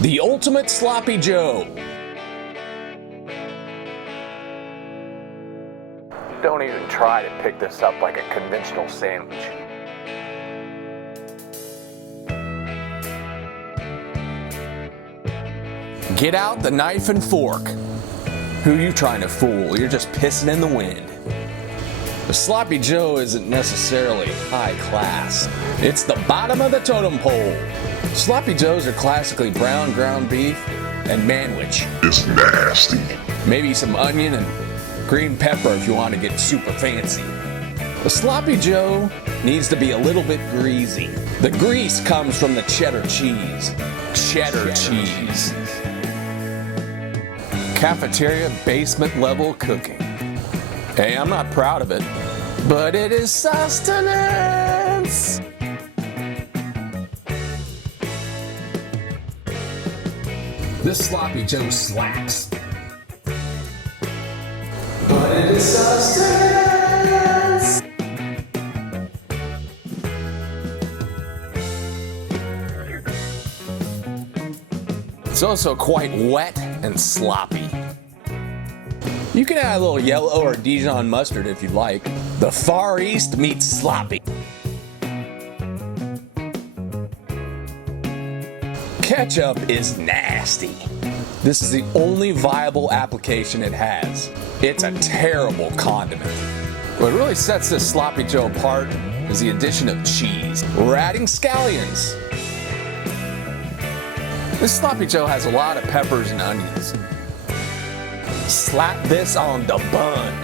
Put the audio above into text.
The ultimate Sloppy Joe. Don't even try to pick this up like a conventional sandwich. Get out the knife and fork. Who you trying to fool? You're just pissing in the wind. The Sloppy Joe isn't necessarily high class. It's the bottom of the totem pole. Sloppy Joes are classically brown ground beef and manwich. It's nasty. Maybe some onion and green pepper if you want to get super fancy. The Sloppy Joe needs to be a little bit greasy. The grease comes from the cheddar cheese. Cheddar cheese. Cafeteria basement level cooking. Hey, I'm not proud of it, but it is sustenance. This Sloppy Joe slaps. But it is sustenance. It's also quite wet and sloppy. You can add a little yellow or Dijon mustard if you'd like. The Far East meets sloppy. Ketchup is nasty. This is the only viable application it has. It's a terrible condiment. What really sets this Sloppy Joe apart is the addition of cheese. We're adding scallions. This Sloppy Joe has a lot of peppers and onions. Slap this on the bun.